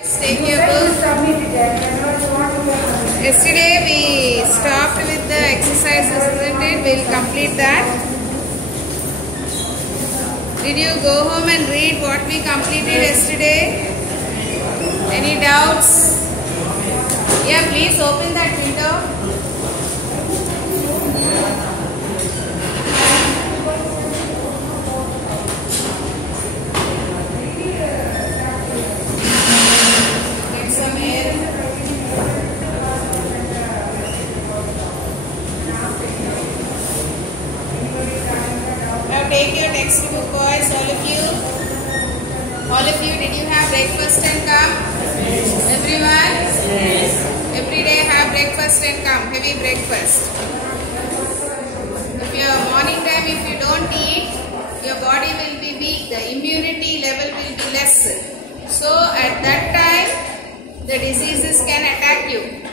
Take your book. Yesterday we stopped with the exercises, isn't it? We'll complete that. Did you go home and read what we completed yesterday? Any doubts? Yeah, please open that window. Take your textbook, boys, all of you. All of you, did you have breakfast and come? Everyone? Yes. Every day have breakfast and come. Heavy breakfast. If your morning time, if you don't eat, your body will be weak. The immunity level will be less. So at that time, the diseases can attack you.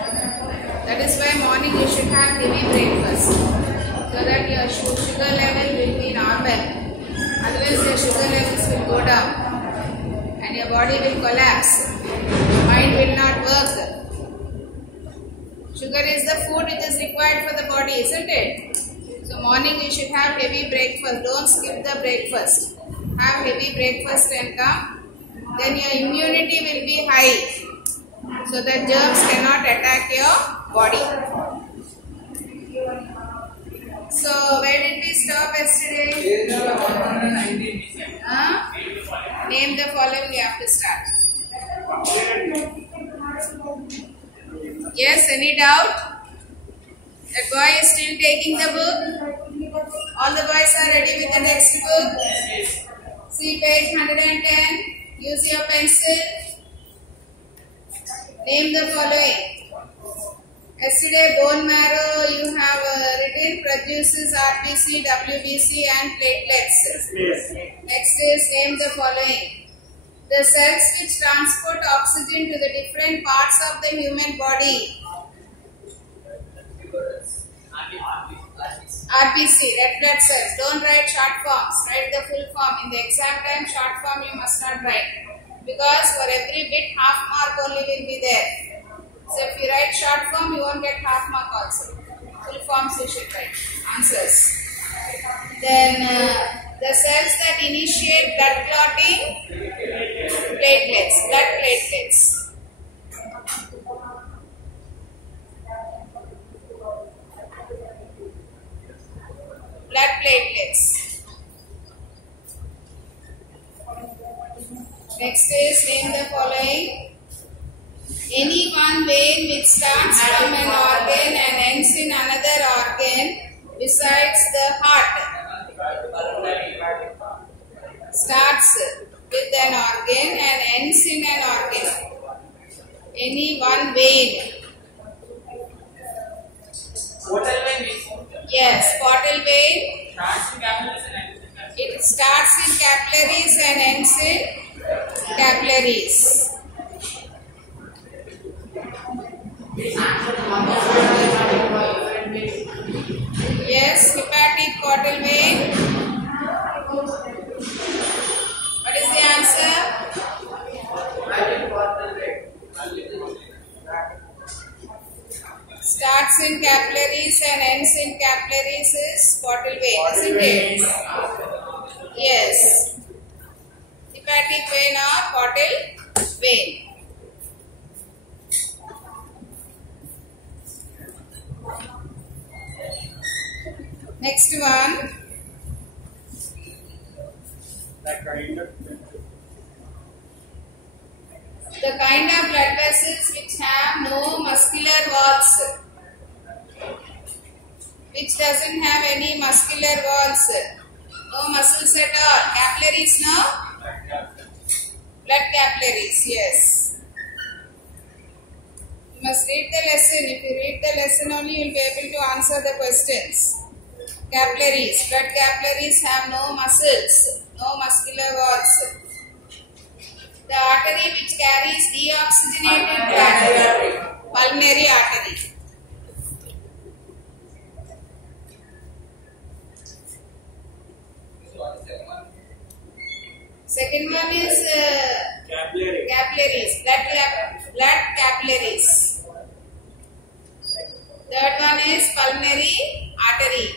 That is why morning you should have heavy breakfast, so that your sugar level will be normal. Otherwise your sugar levels will go down and your body will collapse. Mind will not work. Sugar is the food which is required for the body, isn't it? So morning you should have heavy breakfast. Don't skip the breakfast. Have heavy breakfast and come. Then your immunity will be high, so that germs cannot attack your body. So, where did we stop yesterday? Name the following, we have to start. Yes, any doubt? That boy is still taking the book? All the boys are ready with the textbook? See page 110. Use your pencil. Name the following. Yesterday, bone marrow you have written produces RBC, WBC and platelets. Yes. Next is name the following. The cells which transport oxygen to the different parts of the human body. RBC, red blood cells. Don't write short forms. Write the full form. In the exam time, short form you must not write. Because for every bit, half mark only will be there. So if you write short form, you won't get half mark also. Full forms you should write. Answers. Then the cells that initiate blood clotting, platelets, blood platelets. Blood platelets. Next is name the following. Any one vein which starts from an organ and ends in another organ besides the heart. Starts with an organ and ends in an organ. Any one vein. Portal vein. Yes, portal vein. It starts in capillaries and ends in capillaries. Yes, hepatic portal vein. What is the answer? Starts in capillaries and ends in capillaries is portal vein, isn't it? Yes. Hepatic vein or portal vein. Next one. The kind of blood vessels which have no muscular walls. Which doesn't have any muscular walls. No muscles at all. Capillaries, no? Blood capillaries, yes. You must read the lesson. If you read the lesson only, you will be able to answer the questions. Capillaries. Blood capillaries have no muscles, no muscular walls. The artery which carries deoxygenated blood, pulmonary artery. Second one is capillaries, blood blood capillaries. Third one is pulmonary artery.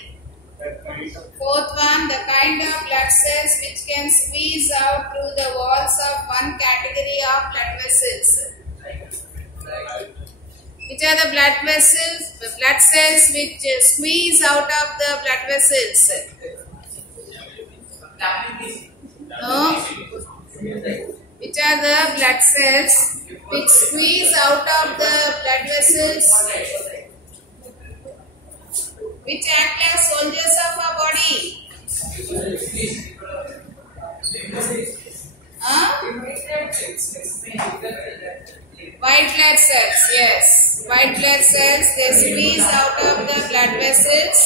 Fourth one, the kind of blood cells which can squeeze out through the walls of one category of blood vessels. Which are the blood vessels? The blood cells which squeeze out of the blood vessels. No. Which are the blood cells which squeeze out of the blood vessels? Which act as soldiers of our body? White blood cells, yes. White blood cells, they squeeze out of the blood vessels.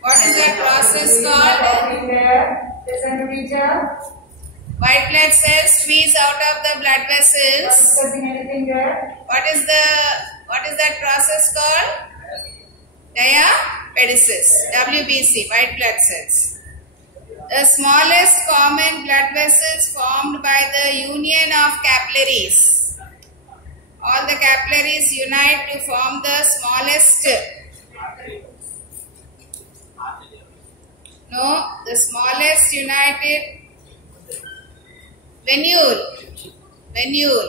What is that process called? White blood cells squeeze out of the blood vessels. What is that process called? Diapedesis. WBC, white blood cells. The smallest common blood vessels formed by the union of capillaries. All the capillaries unite to form the smallest. No, the smallest united venule. Venule.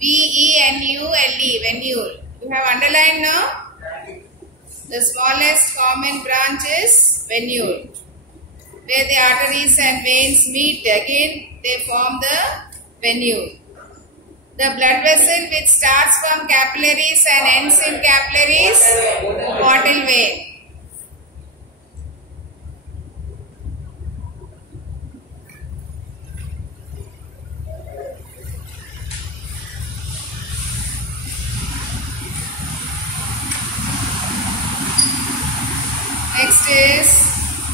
V-E-N-U-L-E. Venule. You have underlined now? The smallest common branch is venule. Where the arteries and veins meet again, they form the venule. The blood vessel which starts from capillaries and ends in capillaries, portal vein. Next is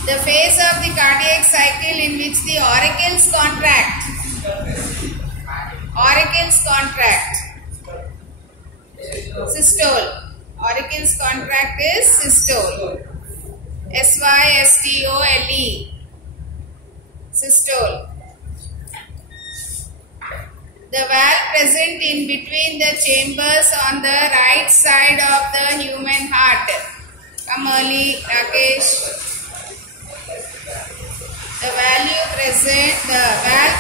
the phase of the cardiac cycle in which the auricles contract. Auricles contract. Systole. Auricles contract is systole. S-Y-S-T-O-L-E. Systole. The valve present in between the chambers on the right side of the human heart. Come early, Rakesh. The valve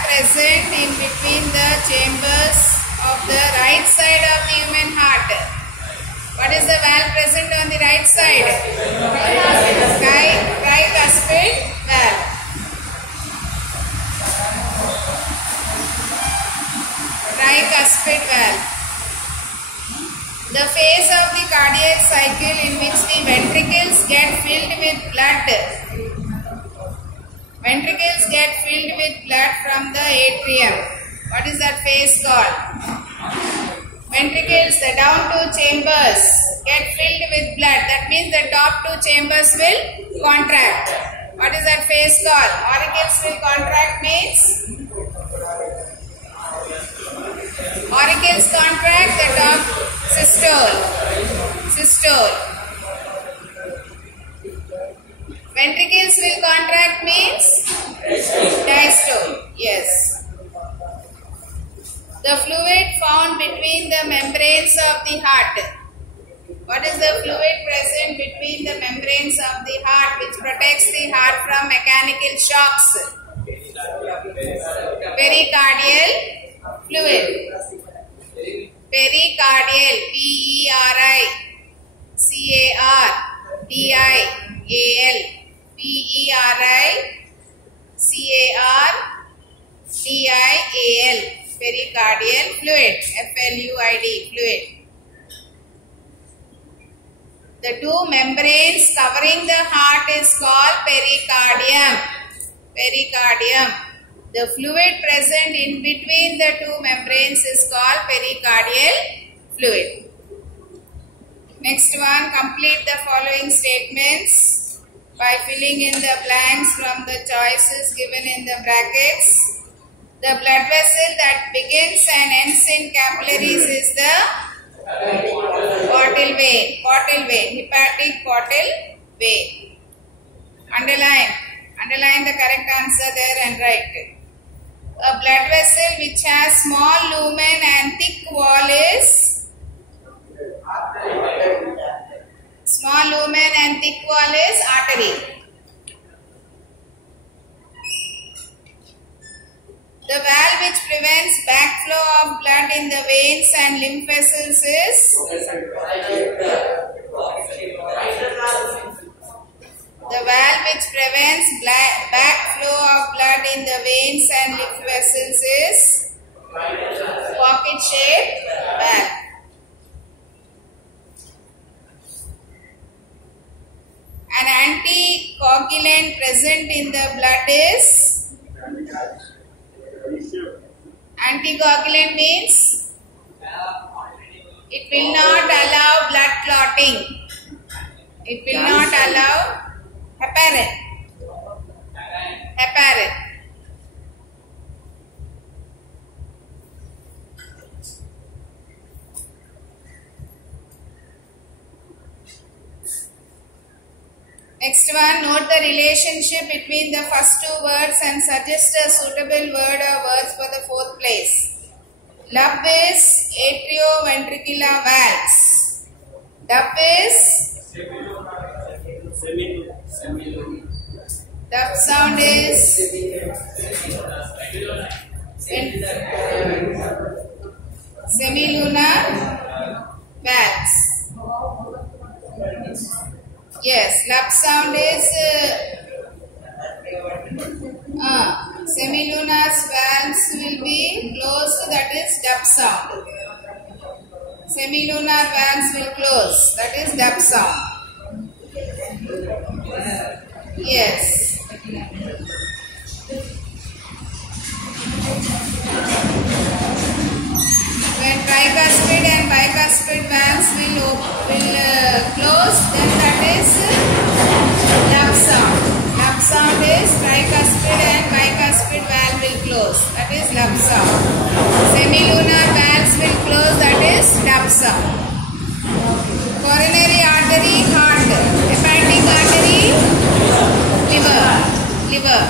present in between the chambers of the right side of the human heart. What is the valve present on the right side? Tricuspid valve. Tricuspid valve. The phase of the cardiac cycle in which the ventricles get filled with blood. Ventricles get filled with blood from the atrium. What is that phase called? Ventricles, the down two chambers get filled with blood. That means the top two chambers will contract. What is that phase called? Auricles will contract means? Auricles contract, the top systole. Systole. Ventricles will contract means diastole. Yes. The fluid found between the membranes of the heart. What is the fluid present between the membranes of the heart which protects the heart from mechanical shocks? Pericardial fluid. Pericardial. P-E-R-I-C-A-R-D-I-A-L. P-E-R-I-C-A-R-D-I-A-L. Pericardial fluid. F-L-U-I-D. Fluid. The two membranes covering the heart is called pericardium. Pericardium. The fluid present in between the two membranes is called pericardial fluid. Next one, complete the following statements by filling in the blanks from the choices given in the brackets. The blood vessel that begins and ends in capillaries is the portal vein. Portal vein. Hepatic portal vein. Underline the correct answer there and write it. A blood vessel which has small lumen and thick wall flow of blood in the veins and lymph vessels is the valve which prevents backflow of blood in the veins and lymph vessels is pocket-shaped valve. An anticoagulant present in the blood is anticoagulant means it will not allow blood clotting. It will not allow heparin. Next one, note the relationship between the first two words and suggest a suitable word or words for the fourth place. Lub is atrioventricular valves. Dub is dub sound is semilunar valves. Yes, lub sound is semilunar valves will be closed, that is dub sound. Semilunar valves will close, that is dub sound. Yes. When tricuspid and bicuspid valves will close, then that is lub sound. Lub sound is tricuspid and bicuspid valve will close, that is lub sound. Semilunar valves will close, that is dub sound. Coronary artery, heart. Hepatic artery, liver.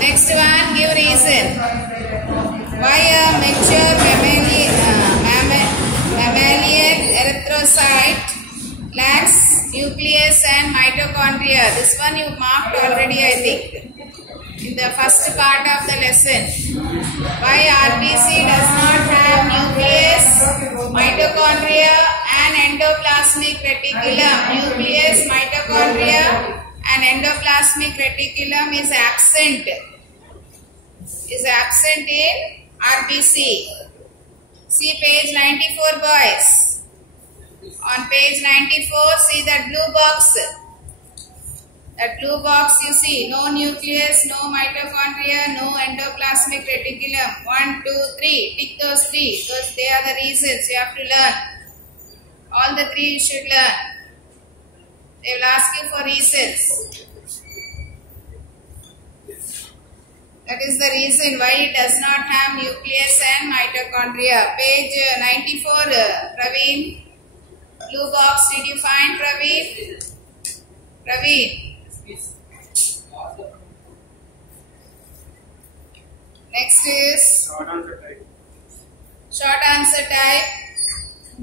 Next one, give reason. Why a mature mammalian erythrocyte lacks nucleus and mitochondria? This one you marked already, I think, in the first part of the lesson. Why RBC does not have nucleus, mitochondria and endoplasmic reticulum? Nucleus, mitochondria and endoplasmic reticulum is absent in RBC. See page 94, boys. On page 94, see that blue box. That blue box you see, no nucleus, no mitochondria, no endoplasmic reticulum. 1, 2, 3. Tick those 3 because they are the reasons you have to learn. All the 3 you should learn. They will ask you for reasons. That is the reason why it does not have nucleus and mitochondria. Page 94, Praveen. Blue box, did you find Praveen? Praveen. Next is short answer type.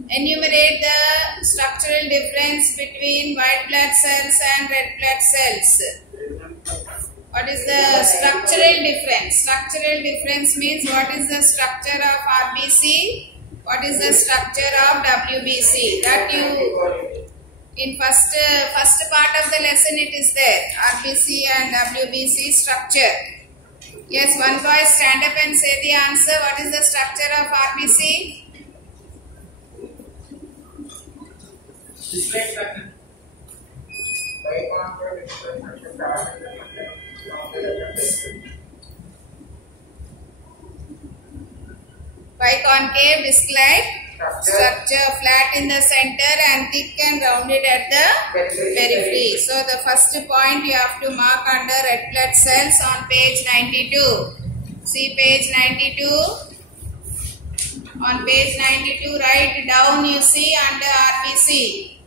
Enumerate the structural difference between white blood cells and red blood cells. What is the structural difference? Structural difference means what is the structure of RBC, what is the structure of WBC. That you, in first part of the lesson it is there. RBC and WBC structure. Yes, one boy stand up and say the answer. What is the structure of RBC? Biconcave disc-like structure, flat in the center and thick and rounded at the periphery. So the first point you have to mark under red blood cells on page 92. See page 92. On page 92, write down you see under RBC.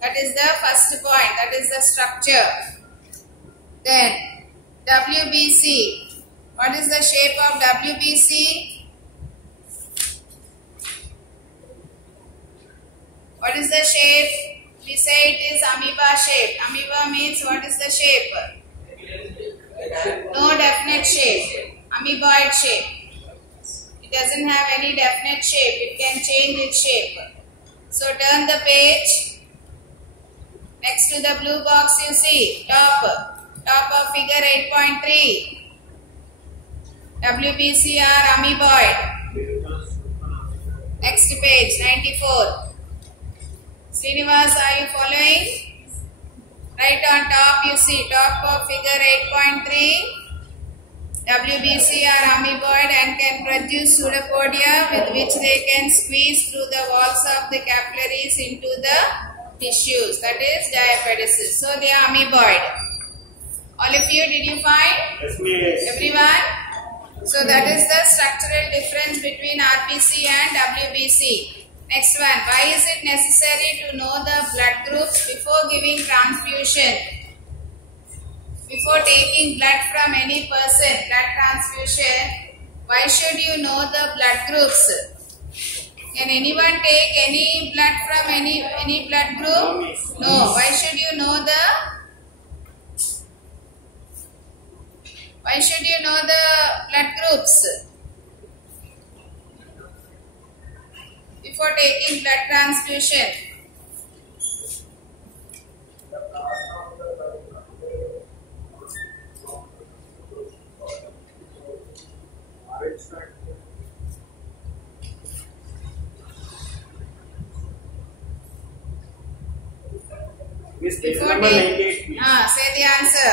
That is the first point. That is the structure. Then WBC. What is the shape of WBC? What is the shape? We say it is amoeba shape. Amoeba means what is the shape? No definite shape. Amoeboid shape. It doesn't have any definite shape. It can change its shape. So turn the page. Next to the blue box you see top of figure 8.3. WBCR amoeboid. Next page 94. Srinivas, are you following? Right on top you see top of figure 8.3. WBCR amoeboid and can produce pseudopodia with which they can squeeze through the walls of the capillaries into the tissues. That is diapedesis. So they are amoeboid. All of you, did you find? Yes, miss. Everyone? So that is the structural difference between RBC and WBC. Next one. Why is it necessary to know the blood groups before giving transfusion? Before taking blood from any person, blood transfusion, why should you know the blood groups? Can anyone take any blood from any blood group? No. Why should you know the blood groups before taking blood transfusion? Miss, page Before number take, 98. say the answer.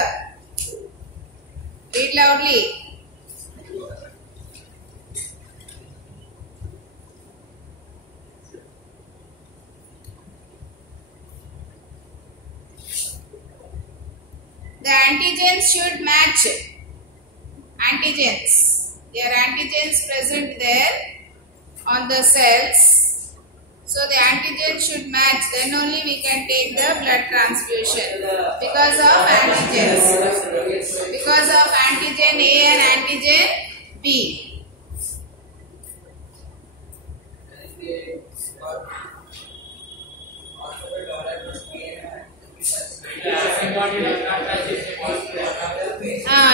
Read loudly. The antigens should match. Antigens. There are antigens present there on the cells. So the antigen should match. Then only we can take the blood transfusion. Because of antigens. Because of antigen A and antigen B.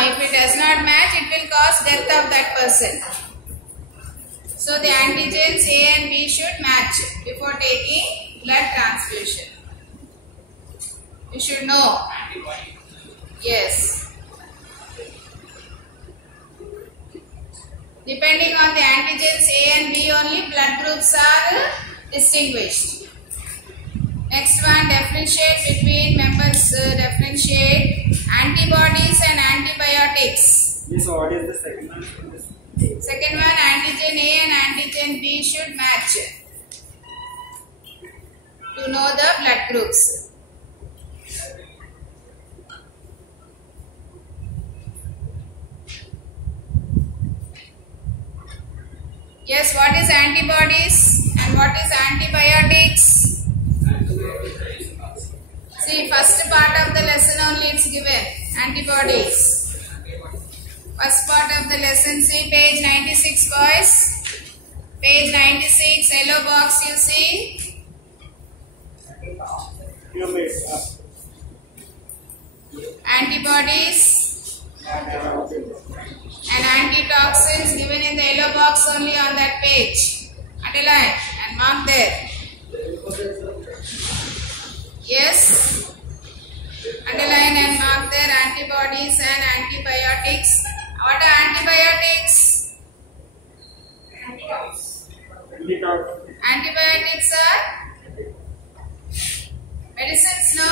If it does not match, it will cause death of that person. So the antigens A and B should match before taking blood transfusion. You should know. Yes. Depending on the antigens A and B only, blood groups are distinguished. Next one, differentiate between members, differentiate antibodies and antibiotics. Miss, what is the second one? Second one, antigen A and antigen B should match to know the blood groups. Yes, what is antibodies and what is antibiotics? See, first part of the lesson only it's given, antibodies. First part of the lesson, see page 96 boys. Page 96, yellow box you see. You miss. Antibodies and antitoxins given in the yellow box only on that page. Underline and mark there. Yes. Underline and mark there antibodies and antibiotics. What are antibiotics? Antibiotics are medicines, no?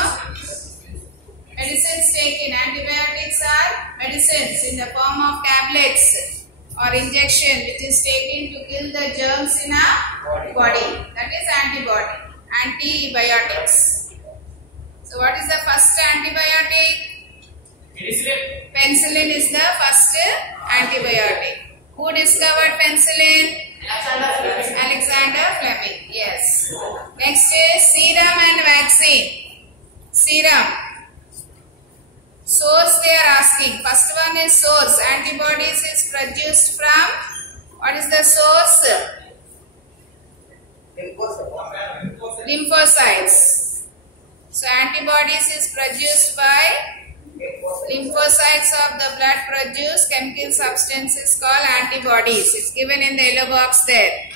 Medicines taken. Antibiotics are medicines in the form of tablets or injection which is taken to kill the germs in our body. That is antibody. Antibiotics. So what is the first antibiotic? Penicillin is the first antibiotic. Who discovered penicillin? Alexander Fleming. Yes. Next is serum and vaccine. Serum. Source they are asking. First one is source. Antibodies is produced from, what is the source? Lymphocytes. So antibodies is produced by lymphocytes of the blood produce chemical substances called antibodies. It's given in the yellow box there.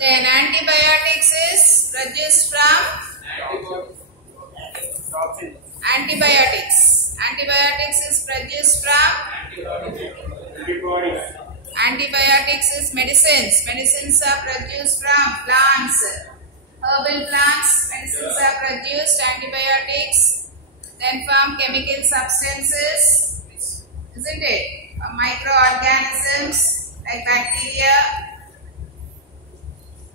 Then antibiotics is produced from antibiotics. Antibiotics is produced from antibiotics is medicines. Medicines are produced from plants. Herbal plants, medicines are produced, antibiotics, then from chemical substances, isn't it? From microorganisms like bacteria.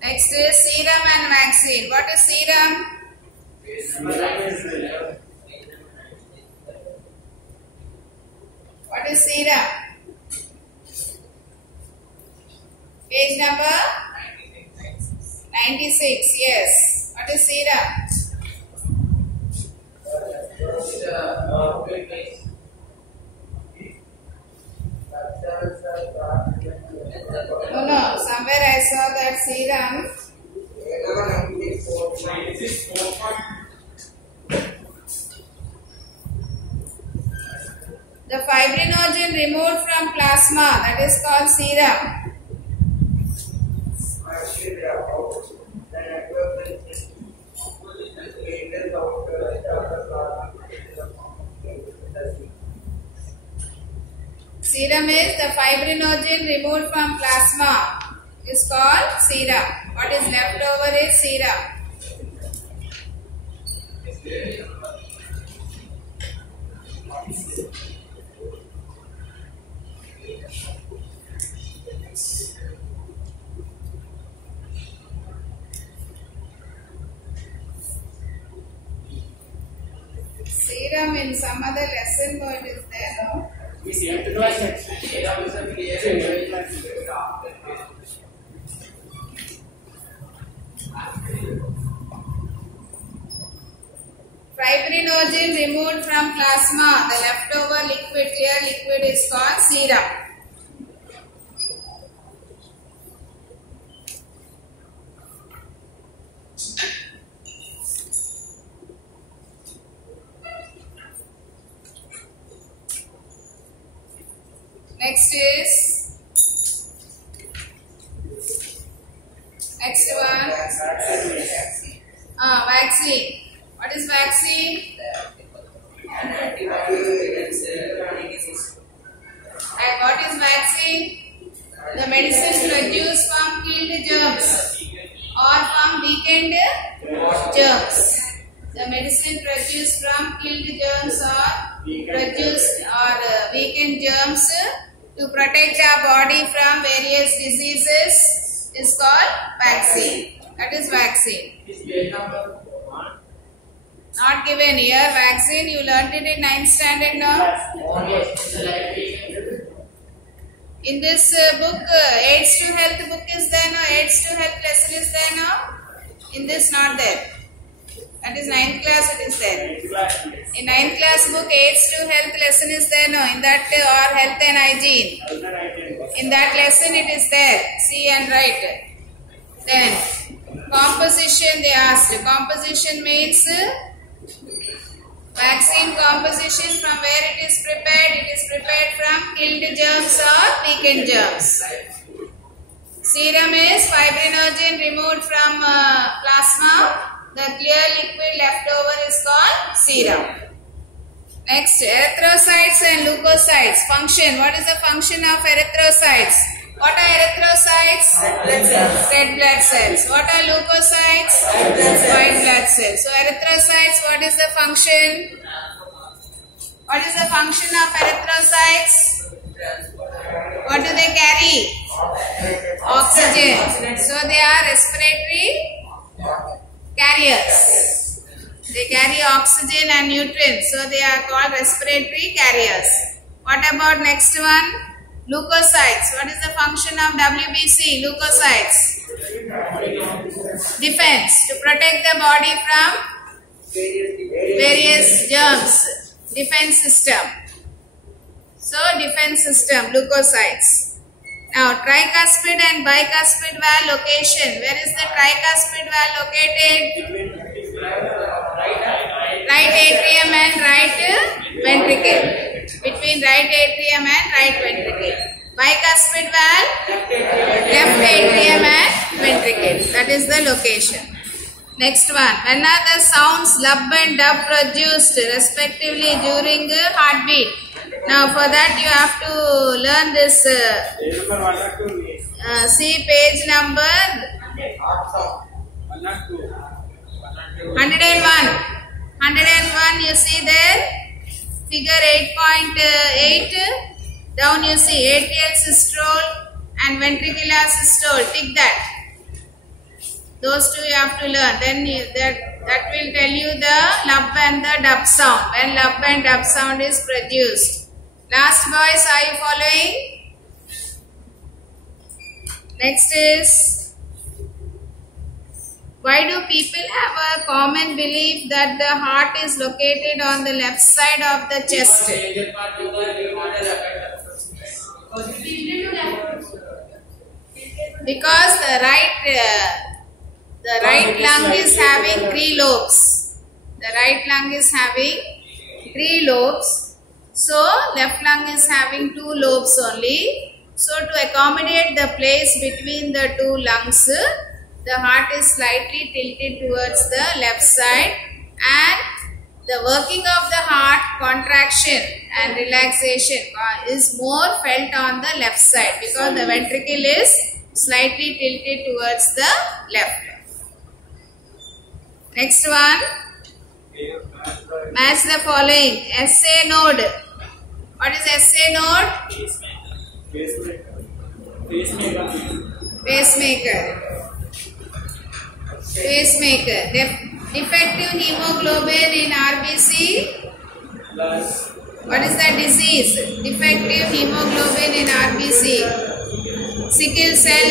Next is serum and vaccine. What is serum? What is serum? Page number 96, yes. What is serum? No, somewhere I saw that serum. The fibrinogen removed from plasma, that is called serum. Serum is the fibrinogen removed from plasma is called serum. What is left over is serum. Serum in some other lesson, but it is there, no? Fibrinogen removed from plasma, the leftover liquid, clear liquid is called serum. Next one. Vaccine. What is vaccine? And what is vaccine? The medicine produced from killed germs or from weakened germs. The medicine produced from killed germs or weakened germs to protect our body from various diseases is called vaccine. That is vaccine. Not given here. Vaccine, you learnt it in 9th standard now. In this book, AIDS to Health book is there now. AIDS to Health lesson is there now. In this, not there. That is 9th class, it is there. In 9th class book, AIDS to Health lesson is there now. In that, or Health and Hygiene. In that lesson, it is there. See and write. Then, composition they asked. Composition means vaccine composition, from where it is prepared. It is prepared from killed germs or weakened germs. Serum is fibrinogen removed from plasma. The clear liquid left over is called serum. Next, erythrocytes and leukocytes. Function. What is the function of erythrocytes? What are erythrocytes? Red blood cells. What are leukocytes? White blood cells. So erythrocytes, what is the function? What is the function of erythrocytes? What do they carry? Oxygen. So they are respiratory carriers. They carry oxygen and nutrients. So they are called respiratory carriers. What about next one? Leukocytes. What is the function of WBC? Leukocytes. Defense. To protect the body from various germs. Defense system. So defense system. Leukocytes. Now tricuspid and bicuspid valve location. Where is the tricuspid valve located? Right atrium and right ventricle. Between right atrium and right ventricle. Bicuspid valve, left atrium and ventricle. That is the location. Next one. When are the sounds lub and dub produced respectively during heartbeat? Now for that you have to learn this. Number 1 or 2. See page number 1 or 2. 101. 101 you see there. Figure 8.8. Down you see atrial systole and ventricular systole. Tick that. Those two you have to learn. Then that will tell you the lub and the dub sound. When lub and dub sound is produced. Last boys, are you following? Next is, why do people have a common belief that the heart is located on the left side of the chest? Because the right lung is having 3 lobes. The right lung is having 3 lobes. So left lung is having 2 lobes only. So to accommodate the place between the 2 lungs, the heart is slightly tilted towards the left side, and the working of the heart, contraction and relaxation is more felt on the left side because the ventricle is slightly tilted towards the left. Next one. Match the following. SA node. What is SA node? Pacemaker. Defective hemoglobin in RBC. What is the disease? Defective hemoglobin in RBC. Sickle cell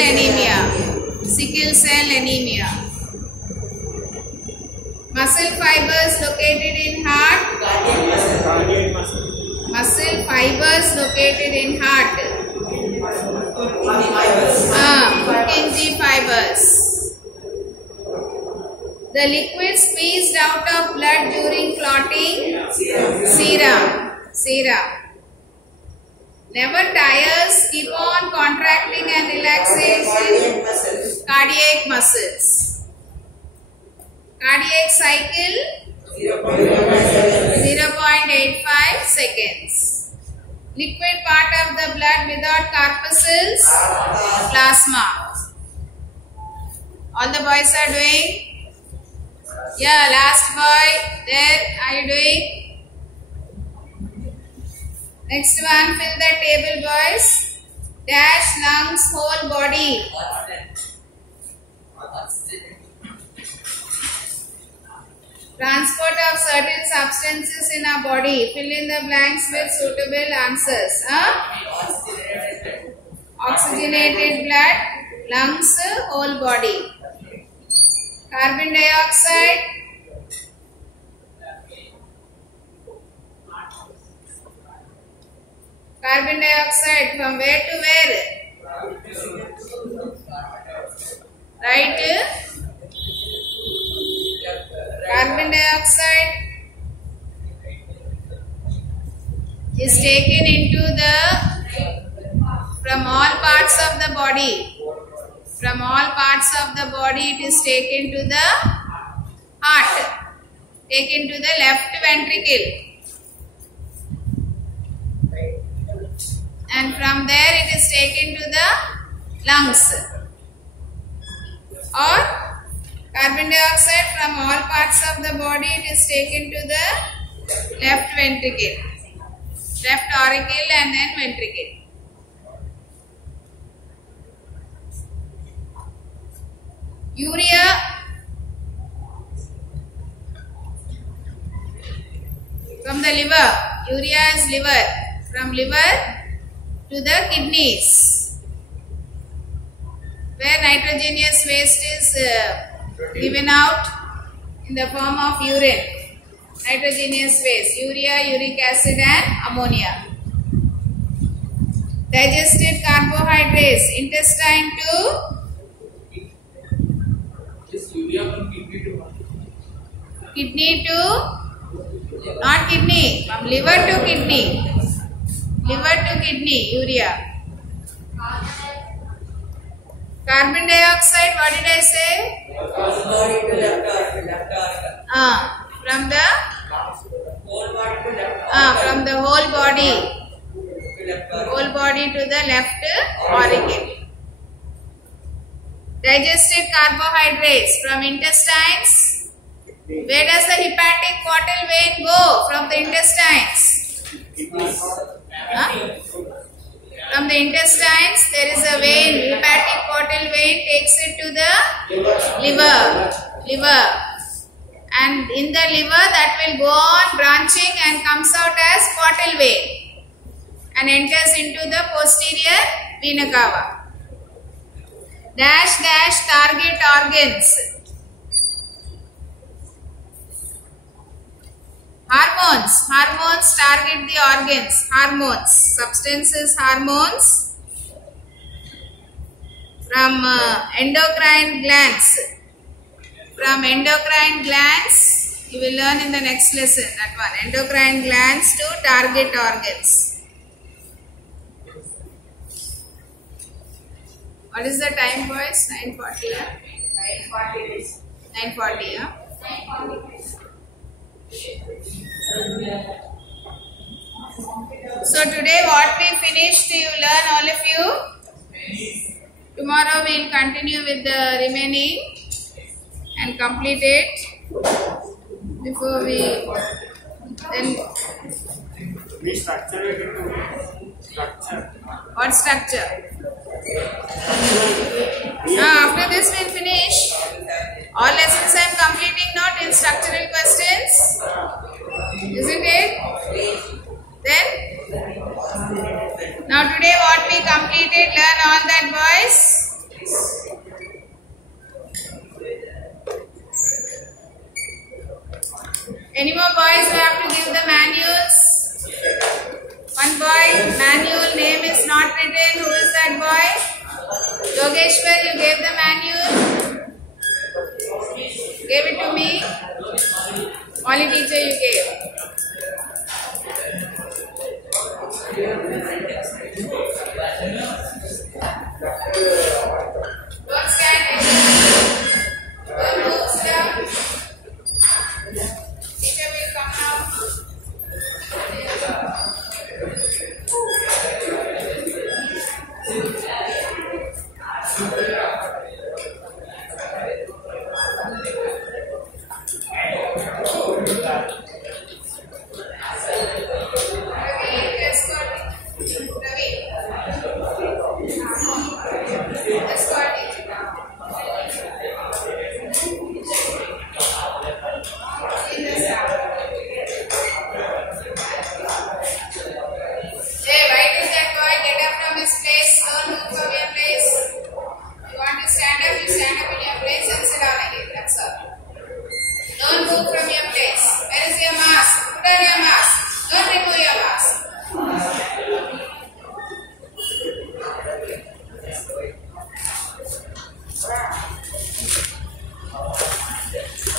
anemia. Muscle fibers located in heart. Muscle fibers located in heart. Purkinje fibers. The liquid squeezed out of blood during clotting. Serum. Never tires. Keep on contracting and relaxing. Cardiac muscles. Cardiac cycle 0.85 seconds. Liquid part of the blood without corpuscles, plasma. All the boys are doing? Yeah, last boy, there, are you doing? Next one, fill the table boys. Dash lungs, whole body. Transport of certain substances in our body. Fill in the blanks with suitable answers. Oxygenated blood, lungs, whole body. Carbon dioxide. Carbon dioxide from where to where? Right? Carbon dioxide is taken into from all parts of the body. From all parts of the body it is taken to the heart. Taken to the left ventricle. And from there it is taken to the lungs. Or carbon dioxide from all parts of the body it is taken to the left ventricle. Left auricle and then ventricle. Urea from the liver. Urea is liver. From liver to the kidneys, where nitrogenous waste is given out in the form of urine. Nitrogenous waste, urea, uric acid and ammonia. Digested carbohydrates, intestine to kidney to, not kidney, from liver to kidney. Liver to kidney, urea. Carbon dioxide, what did I say? From the from the whole body to the left auricle. Digested carbohydrates from intestines. Where does the hepatic portal vein go from the intestines? From the intestines, there is a vein, hepatic portal vein takes it to the liver. And in the liver, that will go on branching and comes out as portal vein and enters into the posterior vena cava. Dash target organs. Hormones target the organs. Hormones, substances, hormones from endocrine glands. From endocrine glands, you will learn in the next lesson, that one. Endocrine glands to target organs. What is the time, boys? 9:40, yeah? 9:40, yeah? So today what we finished, you learn, all of you. Tomorrow we will continue with the remaining and complete it before we then. We structure it into structure. What structure? After this we will finish. All lessons I am completing not in structural questions. Isn't it? Then? Now today what we completed, learn all that, boys. Any more boys who have to give the manuals? One boy, manual name is not written. Who is that boy? Yogeshwar, you gave the manual. Gave it to me. Only teacher you gave. Don't stand. Don't move, stand. Teacher will come now.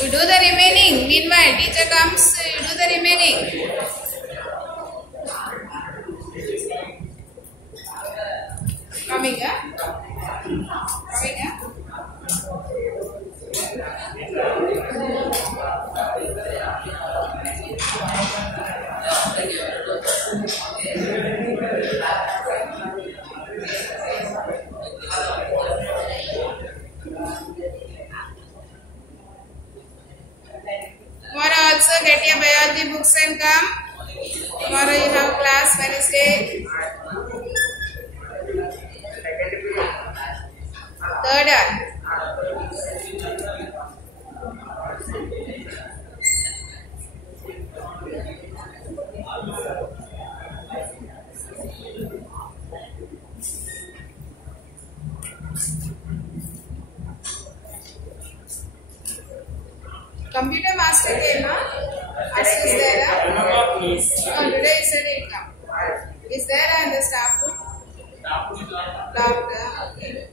You do the remaining. Meanwhile, teacher comes, you do the remaining. Coming, yeah? Coming, yeah? Tomorrow also get your biology books and come. Tomorrow you have class Wednesday. Third hour. Computer master came, huh? Ask is there, huh? No, today he said he'll come. Is there in the staff room? Locked, okay.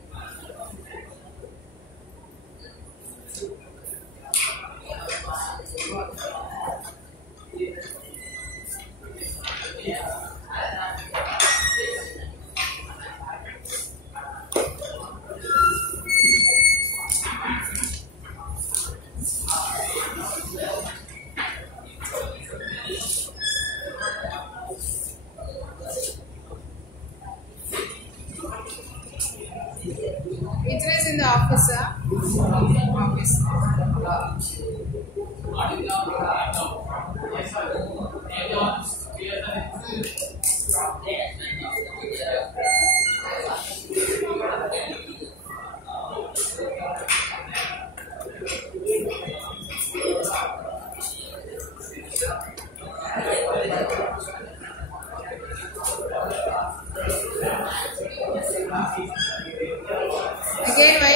officer. Again, why